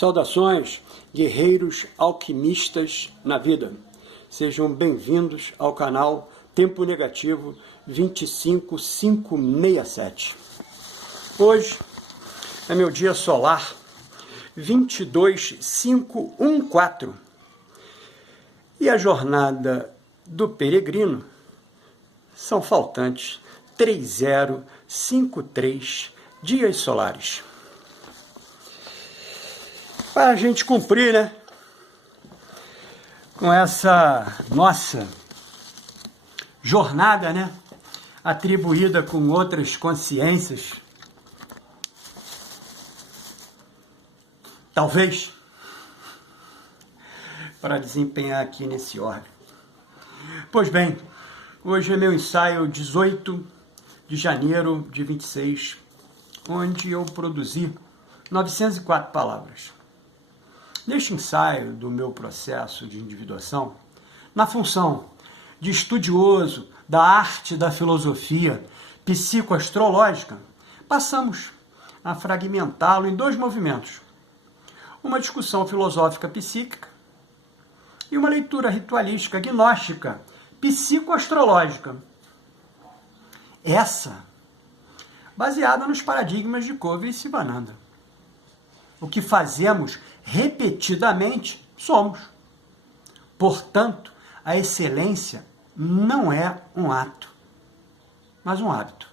Saudações, guerreiros alquimistas na vida. Sejam bem-vindos ao canal Tempo Negativo 25567. Hoje é meu dia solar 22514 e a jornada do peregrino são faltantes 3053 dias solares. Para a gente cumprir, né, com essa nossa jornada, né, atribuída com outras consciências, talvez, para desempenhar aqui nesse órgão. Pois bem, hoje é meu ensaio 18 de janeiro de 26, onde eu produzi 904 palavras. Neste ensaio do meu processo de individuação, na função de estudioso da arte da filosofia psicoastrológica, passamos a fragmentá-lo em dois movimentos: uma discussão filosófica psíquica e uma leitura ritualística gnóstica psicoastrológica. Essa baseada nos paradigmas de Covey e Sivananda. O que fazemos repetidamente somos. Portanto, a excelência não é um ato, mas um hábito.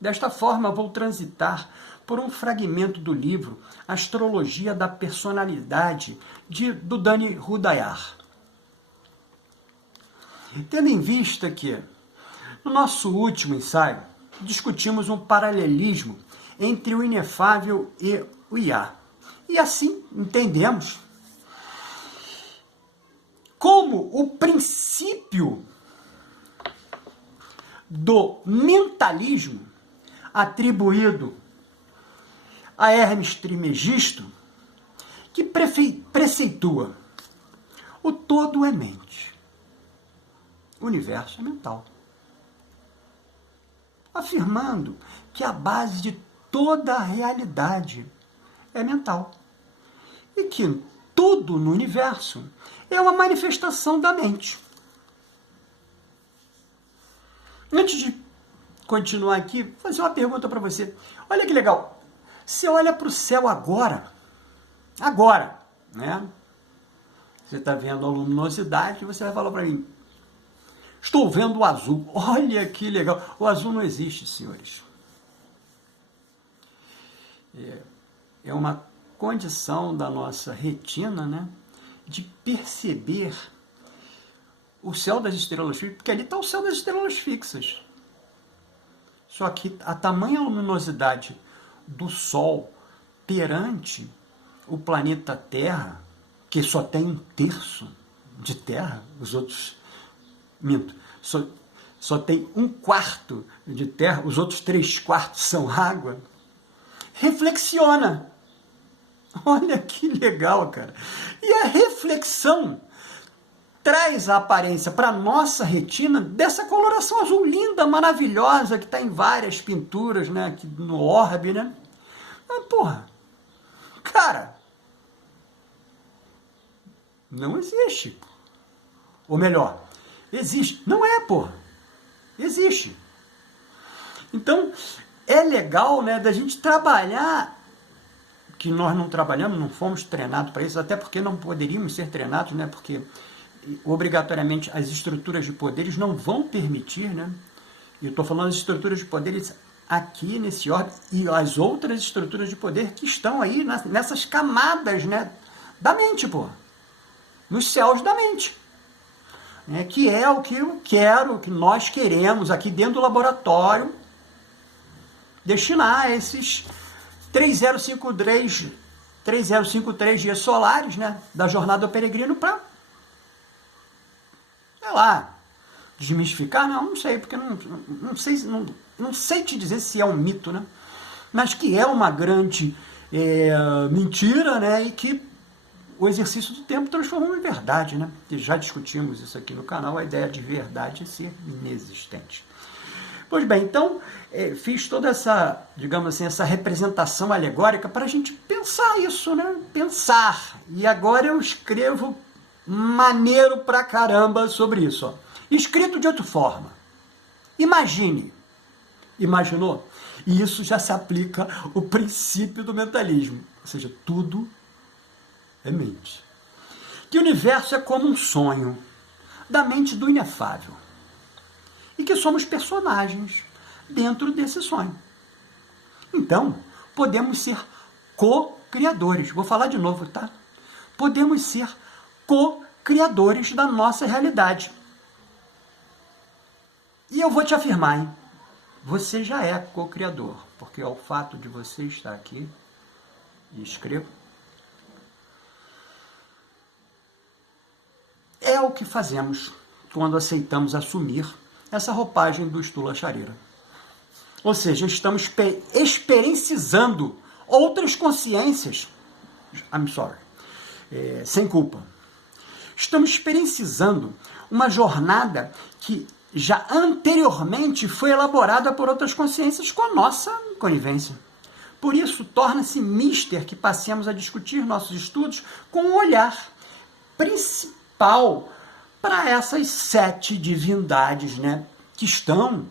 Desta forma, vou transitar por um fragmento do livro Astrologia da Personalidade, do Dani Rudhyar. Tendo em vista que, no nosso último ensaio, discutimos um paralelismo entre o inefável e o IA. E assim entendemos como o princípio do mentalismo atribuído a Hermes Trismegisto, que preceitua: o todo é mente, o universo é mental, afirmando que a base de toda a realidade é mental e que tudo no universo é uma manifestação da mente. Antes de continuar aqui, vou fazer uma pergunta para você. Olha que legal. Você olha para o céu agora, né? Você está vendo a luminosidade e você vai falar para mim: estou vendo o azul. Olha que legal. O azul não existe, senhores. É uma condição da nossa retina, né, de perceber o céu das estrelas fixas, porque ali está o céu das estrelas fixas. Só que a tamanha luminosidade do Sol perante o planeta Terra, que só tem 1/3 de Terra, os outros, minto, só tem 1/4 de Terra, os outros 3/4 são água, reflexiona. Olha que legal, cara. E a reflexão traz a aparência para a nossa retina dessa coloração azul linda, maravilhosa, que está em várias pinturas, né, aqui no orbe, né? Mas, porra, cara, não existe. Ou melhor, existe. Não é, porra. Existe. Então, é legal, né, da gente trabalhar, que nós não trabalhamos, não fomos treinados para isso, até porque não poderíamos ser treinados, né, porque obrigatoriamente as estruturas de poderes não vão permitir, né, e eu estou falando das estruturas de poderes aqui nesse ordem, e as outras estruturas de poder que estão aí nessas camadas, né, da mente, pô, nos céus da mente. Que é o que eu quero, o que nós queremos aqui dentro do laboratório, destinar esses 3053 dias solares, né, da jornada do peregrino para, sei lá, desmistificar, não sei, porque não sei te dizer se é um mito, né, mas que é uma grande mentira, né, e que o exercício do tempo transformou em verdade, né, e já discutimos isso aqui no canal, a ideia de verdade é ser inexistente. Pois bem, então, fiz toda essa, digamos assim, essa representação alegórica para a gente pensar isso, né? Pensar. E agora eu escrevo maneiro pra caramba sobre isso. Ó. Escrito de outra forma. Imagine. Imaginou? E isso já se aplica o princípio do mentalismo. Ou seja, tudo é mente. Que o universo é como um sonho da mente do inefável. E que somos personagens dentro desse sonho. Então, podemos ser co-criadores. Vou falar de novo, tá? Podemos ser co-criadores da nossa realidade. E eu vou te afirmar, hein? Você já é co-criador, porque ao fato de você estar aqui e escrevo, é o que fazemos quando aceitamos assumir essa roupagem do Estula Chareira. Ou seja, estamos experienciando outras consciências, sem culpa. Estamos experienciando uma jornada que já anteriormente foi elaborada por outras consciências com a nossa conivência. Por isso, torna-se mister que passemos a discutir nossos estudos com um olhar principal para essas 7 divindades, né, que estão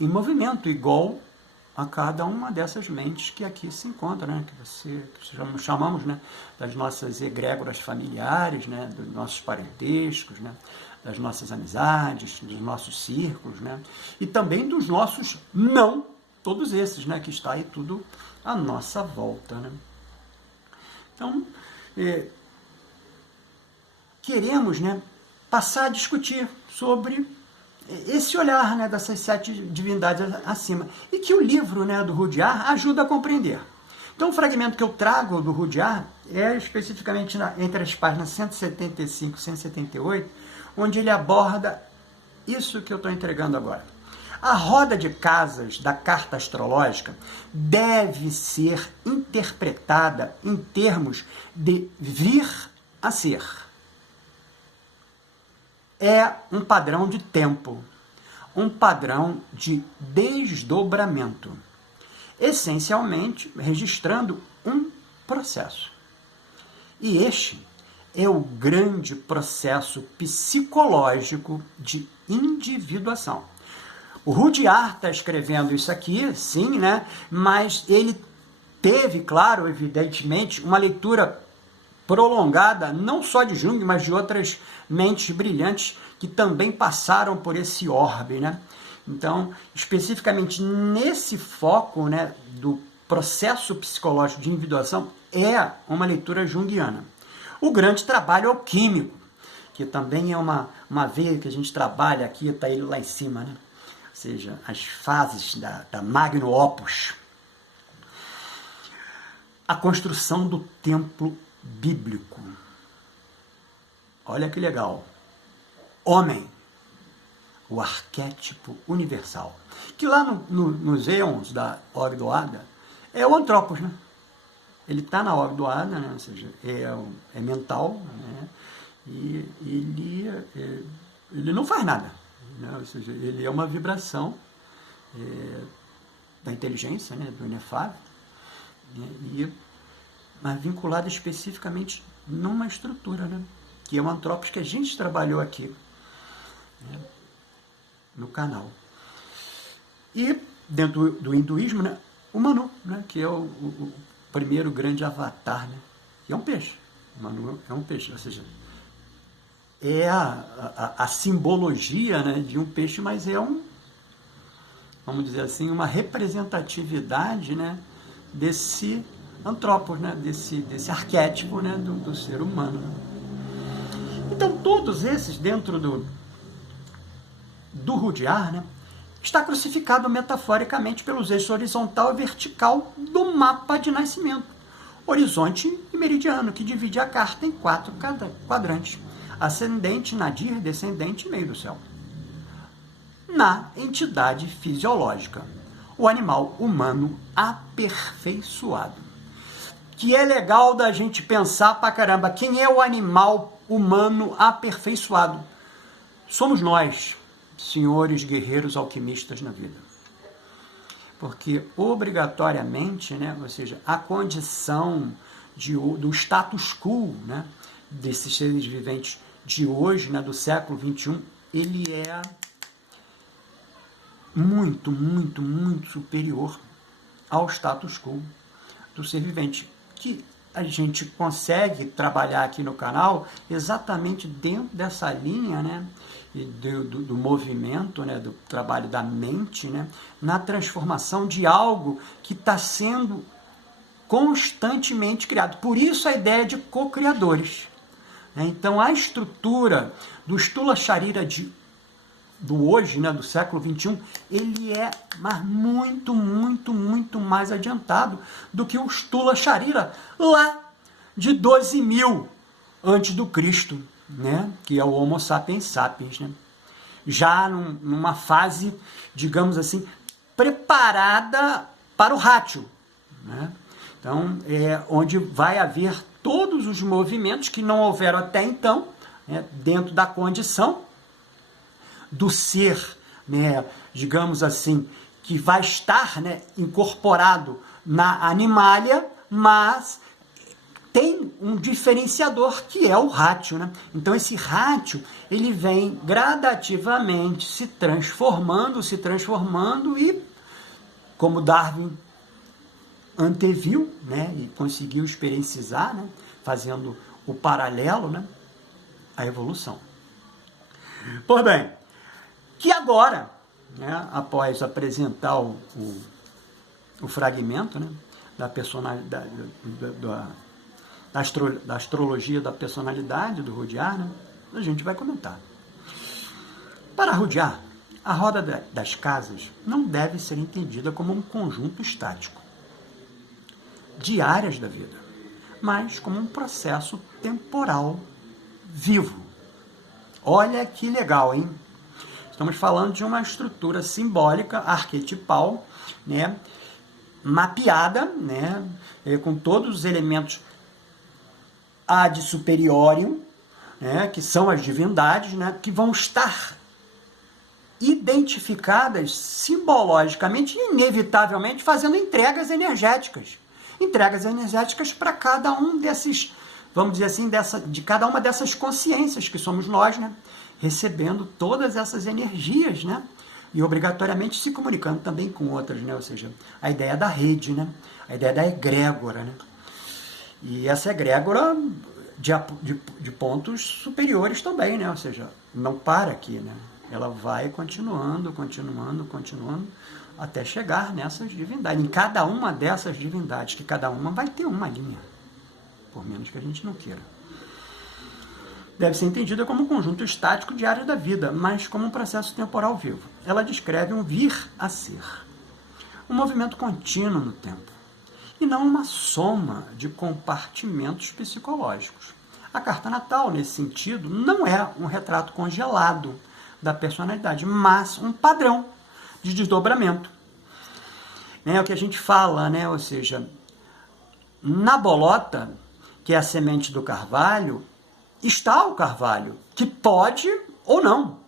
em movimento, igual a cada uma dessas mentes que aqui se encontram, né, que chamamos, né, das nossas egrégoras familiares, né, dos nossos parentescos, né, das nossas amizades, dos nossos círculos, né, e também dos nossos não, todos esses, né, que está aí tudo à nossa volta, né. Então, queremos, né, passar a discutir sobre esse olhar, né, dessas 7 divindades acima, e que o livro, né, do Rudyard ajuda a compreender. Então, o fragmento que eu trago do Rudyard é especificamente entre as páginas 175 e 178, onde ele aborda isso que eu estou entregando agora. A roda de casas da carta astrológica deve ser interpretada em termos de vir a ser. É um padrão de tempo, um padrão de desdobramento, essencialmente registrando um processo. E este é o grande processo psicológico de individuação. O Rudyard está escrevendo isso aqui, sim, né? Mas ele teve, claro, evidentemente, uma leitura prolongada, não só de Jung, mas de outras mentes brilhantes que também passaram por esse orbe, né? Então, especificamente nesse foco, né, do processo psicológico de individuação, é uma leitura junguiana. O grande trabalho alquímico, que também é uma veia que a gente trabalha aqui, está ele lá em cima, né? Ou seja, as fases da Magno Opus. A construção do templo bíblico. Olha que legal. Homem, o arquétipo universal. Que lá nos éons da Ogdoada é o Antropos, né? Ele está na Ogdoada, né? Ou seja, é mental, né? E ele não faz nada, né? Ou seja, ele é uma vibração da inteligência, né? Do inefável, né? Mas vinculada especificamente numa estrutura, né? Que é o Antropos que a gente trabalhou aqui, né? No canal. E dentro do hinduísmo, né? O Manu, né? Que é o primeiro grande avatar, né? Que é um peixe. O Manu é um peixe, ou seja, é a simbologia, né, de um peixe, mas é vamos dizer assim, uma representatividade, né, desse Antropos, né, desse arquétipo, né, do ser humano. Então, todos esses dentro do Rudyard, né, está crucificado metaforicamente pelos eixos horizontal e vertical do mapa de nascimento, horizonte e meridiano, que divide a carta em 4 quadrantes: ascendente, nadir, descendente e meio do céu. Na entidade fisiológica, o animal humano aperfeiçoado. Que é legal da gente pensar pra caramba, quem é o animal humano aperfeiçoado? Somos nós, senhores guerreiros alquimistas na vida. porque obrigatoriamente, né, ou seja, a condição do status quo, né, desses seres viventes de hoje, né, do século XXI, ele é muito, muito, muito superior ao status quo do ser vivente, que a gente consegue trabalhar aqui no canal exatamente dentro dessa linha, né, do movimento, né, do trabalho da mente, né, na transformação de algo que está sendo constantemente criado. Por isso a ideia de co-criadores. Então a estrutura do Stula Charira do hoje, né, do século XXI, ele é muito, muito, muito mais adiantado do que o Stula Charira lá de 12.000 antes do Cristo, né, que é o Homo sapiens sapiens, né, já numa fase, digamos assim, preparada para o rátio, né. Então, onde vai haver todos os movimentos que não houveram até então, né, dentro da condição do ser, né, digamos assim, que vai estar, né, incorporado na animalia, mas tem um diferenciador que é o rátio, né? Então esse rátio, ele vem gradativamente se transformando e, como Darwin anteviu, né, e conseguiu experienciar, né, fazendo o paralelo, né, a evolução. Pois bem, que agora, né, após apresentar o fragmento, né, da personalidade, da astrologia da personalidade do Rudyard, né, a gente vai comentar. Para Rudyard, a roda das casas não deve ser entendida como um conjunto estático de áreas da vida, mas como um processo temporal vivo. Olha que legal, hein? Estamos falando de uma estrutura simbólica, arquetipal, né, mapeada, né, com todos os elementos ad superiorium, né, que são as divindades, né, que vão estar identificadas simbologicamente e inevitavelmente fazendo entregas energéticas para cada um desses, vamos dizer assim, de cada uma dessas consciências que somos nós, né, recebendo todas essas energias, né, e obrigatoriamente se comunicando também com outras, né, ou seja, a ideia da rede, né, a ideia da egrégora, né, e essa egrégora de pontos superiores também, né, ou seja, não para aqui, né, ela vai continuando, até chegar nessas divindades. Em cada uma dessas divindades, que cada uma vai ter uma linha, por menos que a gente não queira. Deve ser entendida como um conjunto estático de áreas da vida, mas como um processo temporal vivo. Ela descreve um vir a ser, um movimento contínuo no tempo, e não uma soma de compartimentos psicológicos. A carta natal, nesse sentido, não é um retrato congelado da personalidade, mas um padrão de desdobramento. É o que a gente fala, né? Ou seja, na bolota, que é a semente do carvalho, está o carvalho, que pode ou não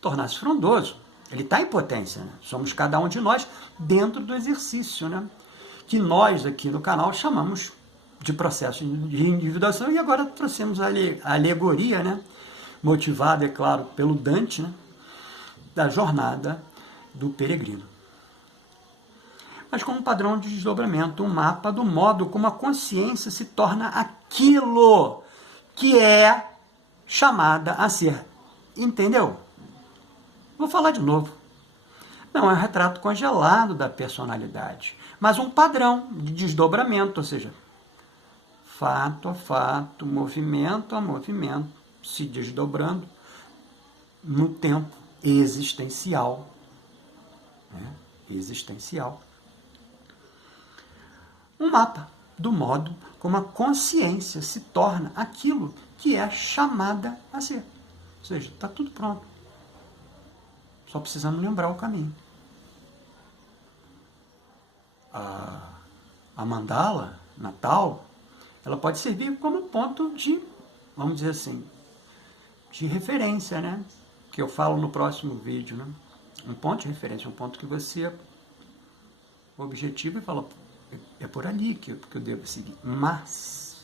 tornar-se frondoso. Ele está em potência, né? Somos cada um de nós dentro do exercício, né, que nós aqui no canal chamamos de processo de individuação, e agora trouxemos a alegoria, né, motivada, é claro, pelo Dante, né, da jornada do peregrino. Mas como um padrão de desdobramento, um mapa do modo como a consciência se torna aquilo que é chamada a ser. Entendeu? Vou falar de novo. Não é um retrato congelado da personalidade, mas um padrão de desdobramento, ou seja, fato a fato, movimento a movimento, se desdobrando no tempo existencial. Né? Existencial. Um mapa do modo como a consciência se torna aquilo que é chamada a ser. Ou seja, está tudo pronto. Só precisamos lembrar o caminho. A mandala natal, ela pode servir como ponto de, vamos dizer assim, de referência, né? Que eu falo no próximo vídeo, né? Um ponto de referência, um ponto que você objetiva e fala, é por ali que eu devo seguir. Mas,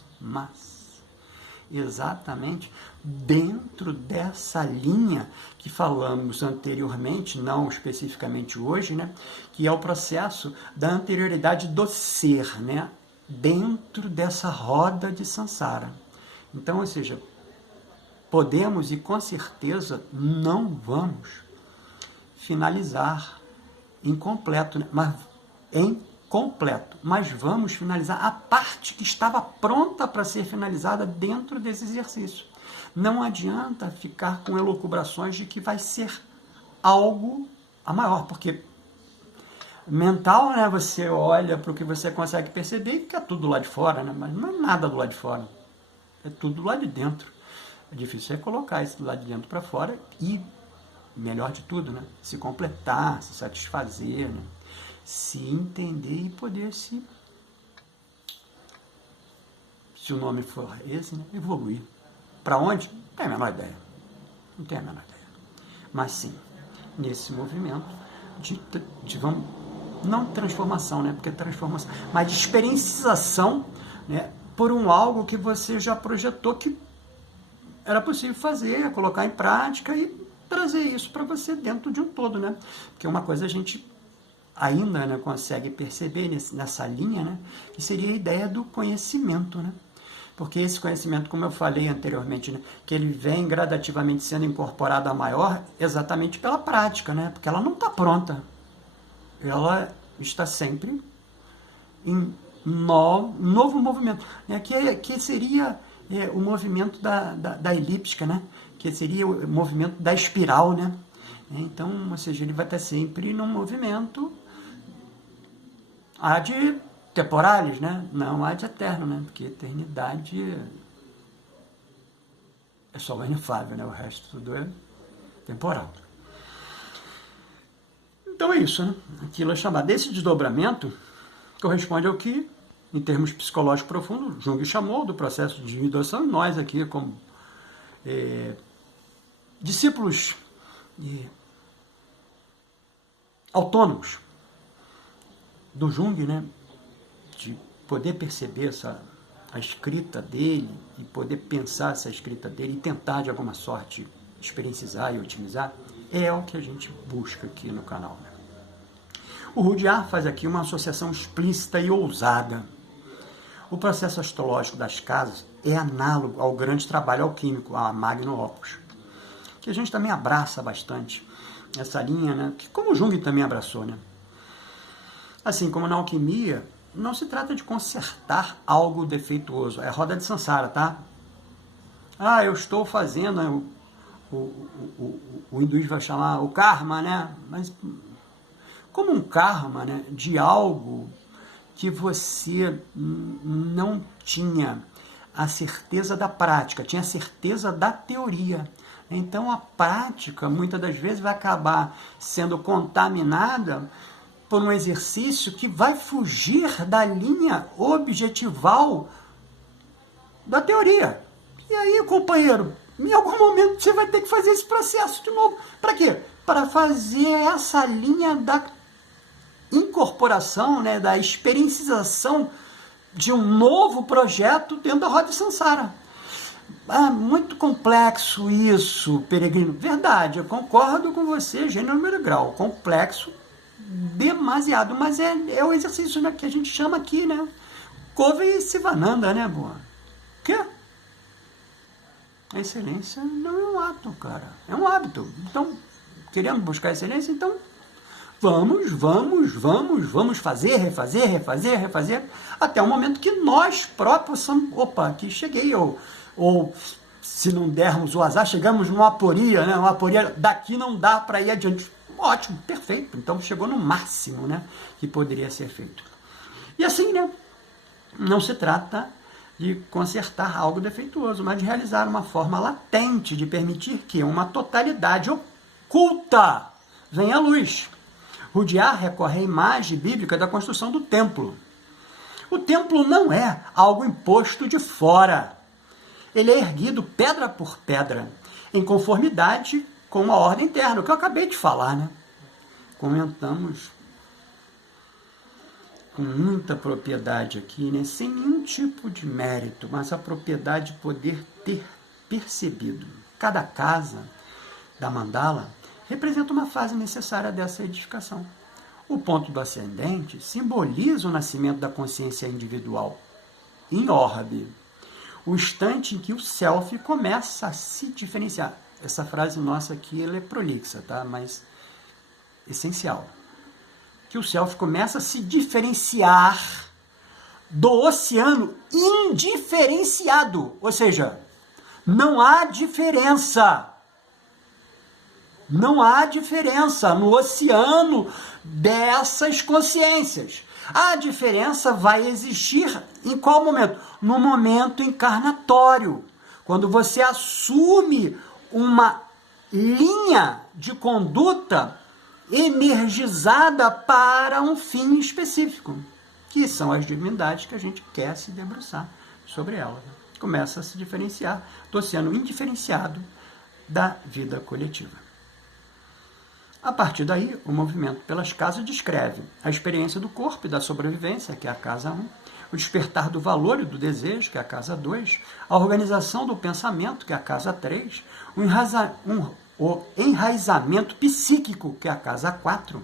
exatamente dentro dessa linha que falamos anteriormente, não especificamente hoje, né, que é o processo da anterioridade do ser, né, dentro dessa roda de samsara. Então, ou seja, podemos e com certeza não vamos finalizar incompleto, né, mas vamos finalizar a parte que estava pronta para ser finalizada dentro desse exercício. Não adianta ficar com elucubrações de que vai ser algo a maior, porque mental, né, você olha para o que você consegue perceber e fica tudo lá de fora, né, mas não é nada do lado de fora, é tudo lá de dentro. É difícil colocar isso do lado de dentro para fora e, melhor de tudo, né, se completar, se satisfazer, né, se entender e poder se o nome for esse, né, evoluir. Para onde? Não tenho a menor ideia. Não tenho a menor ideia. Mas sim, nesse movimento de vamos, não transformação, né, porque transformação, mas de experienciação, né, por algo que você já projetou que era possível fazer, colocar em prática e trazer isso para você dentro de um todo, né? Porque uma coisa a gente ainda, né, consegue perceber nessa linha, né, que seria a ideia do conhecimento, né? Porque esse conhecimento, como eu falei anteriormente, né, que ele vem gradativamente sendo incorporado a maior exatamente pela prática, né? Porque ela não está pronta. Ela está sempre em novo movimento, né? Que seria o movimento da elíptica, né? Que seria o movimento da espiral, né? Então, ou seja, ele vai estar sempre num movimento ad temporalis, né? Não ad eterno, né? Porque eternidade é só o inefável, né? O resto tudo é temporal. Então é isso, né? Aquilo é chamado. Desse desdobramento corresponde ao que, em termos psicológicos profundos, Jung chamou do processo de individuação, e nós aqui, como discípulos autônomos do Jung, né, de poder perceber a escrita dele e poder pensar essa escrita dele e tentar, de alguma sorte, experienciar e otimizar, é o que a gente busca aqui no canal, né? O Rudyard faz aqui uma associação explícita e ousada. O processo astrológico das casas é análogo ao grande trabalho alquímico, a Magnum Opus, que a gente também abraça bastante essa linha, né? Que como Jung também abraçou, né? Assim como na alquimia, não se trata de consertar algo defeituoso, é roda de samsara, tá? Ah, eu estou fazendo, né? O hinduísmo vai chamar o karma, né? Mas como um karma, né, de algo que você não tinha a certeza da prática, tinha a certeza da teoria. Então a prática, muitas das vezes, vai acabar sendo contaminada por um exercício que vai fugir da linha objetival da teoria. E aí, companheiro, em algum momento você vai ter que fazer esse processo de novo. Para quê? Para fazer essa linha da incorporação, né, da experienciação de um novo projeto dentro da roda de samsara. Ah, muito complexo isso, peregrino. Verdade, eu concordo com você, gênero, número, grau. Complexo demasiado, mas é o exercício, né, que a gente chama aqui, né? Couve Sivananda, né, boa? O quê? A excelência não é um ato, cara. É um hábito. Então, queremos buscar excelência, então vamos fazer, refazer, até o momento que nós próprios somos, opa, aqui cheguei, ou se não dermos o azar, chegamos numa aporia, né? Uma aporia, daqui não dá para ir adiante. Ótimo, perfeito, então chegou no máximo, né, que poderia ser feito. E assim, né, não se trata de consertar algo defeituoso, mas de realizar uma forma latente, de permitir que uma totalidade oculta venha à luz. Rudyard recorre à imagem bíblica da construção do templo. O templo não é algo imposto de fora. Ele é erguido pedra por pedra, em conformidade com uma ordem interna, o que eu acabei de falar, né? comentamos com muita propriedade aqui, né? Sem nenhum tipo de mérito, mas a propriedade de poder ter percebido. Cada casa da mandala representa uma fase necessária dessa edificação. O ponto do ascendente simboliza o nascimento da consciência individual, em orbe, o instante em que o self começa a se diferenciar. Essa frase nossa aqui ela é prolixa, tá? Mas essencial. Que o self começa a se diferenciar do oceano indiferenciado. Ou seja, não há diferença. Não há diferença no oceano dessas consciências. A diferença vai existir em qual momento? No momento encarnatório. Quando você assume uma linha de conduta energizada para um fim específico, que são as divindades que a gente quer se debruçar sobre elas. Começa a se diferenciar do oceano indiferenciado da vida coletiva. A partir daí, o movimento pelas casas descreve a experiência do corpo e da sobrevivência, que é a casa 1, o despertar do valor e do desejo, que é a casa 2, a organização do pensamento, que é a casa 3, o enraizamento psíquico, que é a casa 4,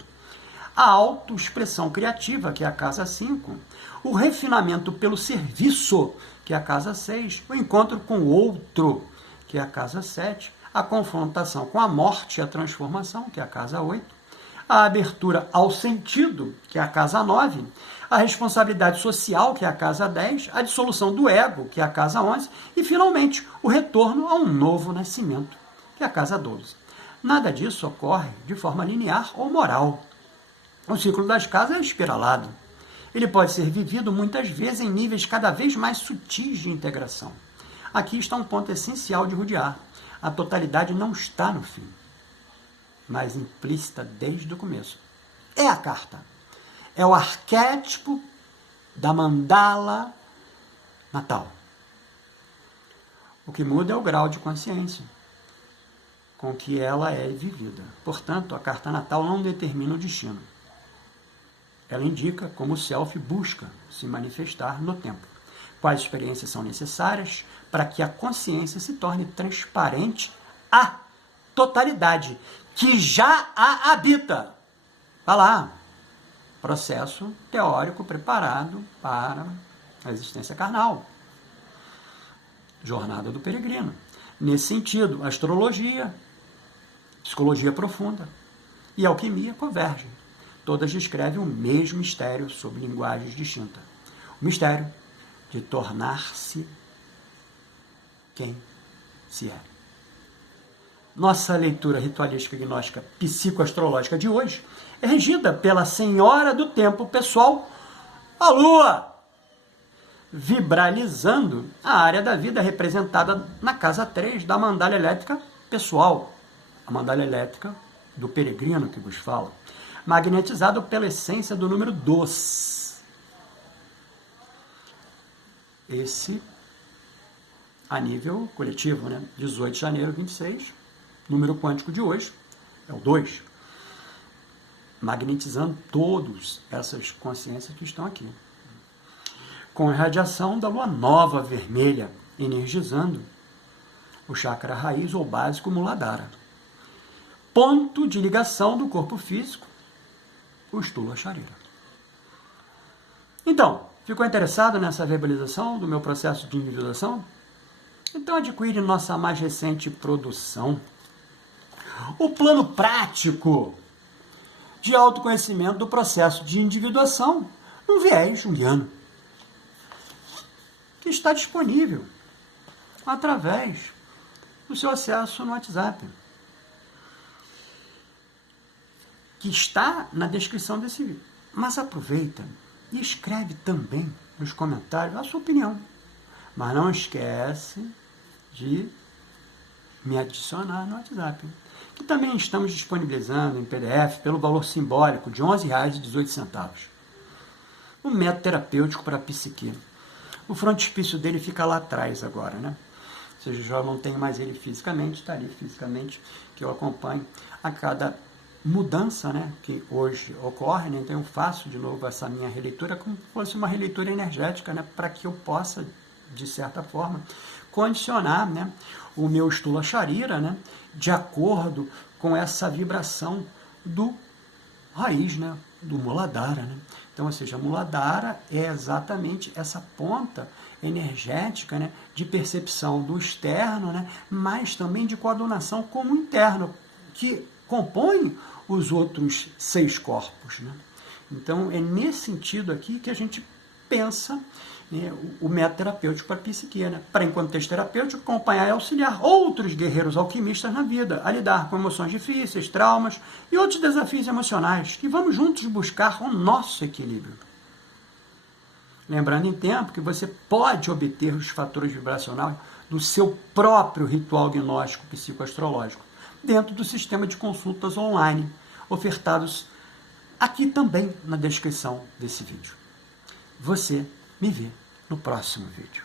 a autoexpressão criativa, que é a casa 5, o refinamento pelo serviço, que é a casa 6, o encontro com o outro, que é a casa 7, a confrontação com a morte e a transformação, que é a casa 8, a abertura ao sentido, que é a casa 9, a responsabilidade social, que é a casa 10, a dissolução do ego, que é a casa 11, e, finalmente, o retorno a um novo nascimento, que é a casa 12. Nada disso ocorre de forma linear ou moral. O ciclo das casas é espiralado. Ele pode ser vivido muitas vezes em níveis cada vez mais sutis de integração. Aqui está um ponto essencial de rodear. A totalidade não está no fim, mas implícita desde o começo. É a carta. É o arquétipo da mandala natal. O que muda é o grau de consciência com que ela é vivida. Portanto, a carta natal não determina o destino. Ela indica como o self busca se manifestar no tempo. Quais experiências são necessárias para que a consciência se torne transparente à totalidade, que já a habita. Vai lá, processo teórico preparado para a existência carnal. Jornada do peregrino. Nesse sentido, astrologia, psicologia profunda e alquimia convergem. Todas descrevem o mesmo mistério sob linguagens distintas. O mistério de tornar-se quem se é. Nossa leitura ritualística gnóstica psicoastrológica de hoje é regida pela Senhora do Tempo Pessoal, a Lua, vibralizando a área da vida representada na casa 3 da mandala elétrica pessoal, a mandala elétrica do peregrino que vos fala, magnetizado pela essência do número 2. Esse a nível coletivo, né? 18 de janeiro, 26, número quântico de hoje, é o 2, magnetizando todas essas consciências que estão aqui. Com a irradiação da lua nova vermelha, energizando o chakra raiz ou básico Muladhara. Ponto de ligação do corpo físico, o Stula Charira. Então, ficou interessado nessa verbalização do meu processo de individuação? Então adquire nossa mais recente produção, o plano prático de autoconhecimento do processo de individuação no viés junguiano, que está disponível através do seu acesso no WhatsApp, que está na descrição desse vídeo. Mas aproveita e escreve também nos comentários a sua opinião. Mas não esquece de me adicionar no WhatsApp, que também estamos disponibilizando em PDF pelo valor simbólico de R$ 11,18. Um método terapêutico para a psique. O frontispício dele fica lá atrás agora, né? Ou seja, já não tenho mais ele fisicamente, está ali fisicamente, que eu acompanho a cada mudança, né, que hoje ocorre, né, então eu faço de novo essa minha releitura como se fosse uma releitura energética, né, para que eu possa, de certa forma, condicionar, né, o meu Stula Charira, né, de acordo com essa vibração do raiz, né, do Muladhara, né. Então, ou seja, Muladhara é exatamente essa ponta energética, né, de percepção do externo, né, mas também de coadunação com o interno, que compõe os outros 6 corpos, né. Então, é nesse sentido aqui que a gente pensa, né, o método terapêutico para a psique, né, para, enquanto texto terapêutico, acompanhar e auxiliar outros guerreiros alquimistas na vida, a lidar com emoções difíceis, traumas e outros desafios emocionais, que vamos juntos buscar o nosso equilíbrio. Lembrando em tempo que você pode obter os fatores vibracionais do seu próprio ritual gnóstico psicoastrológico, dentro do sistema de consultas online, ofertados aqui também na descrição desse vídeo. Você me vê no próximo vídeo.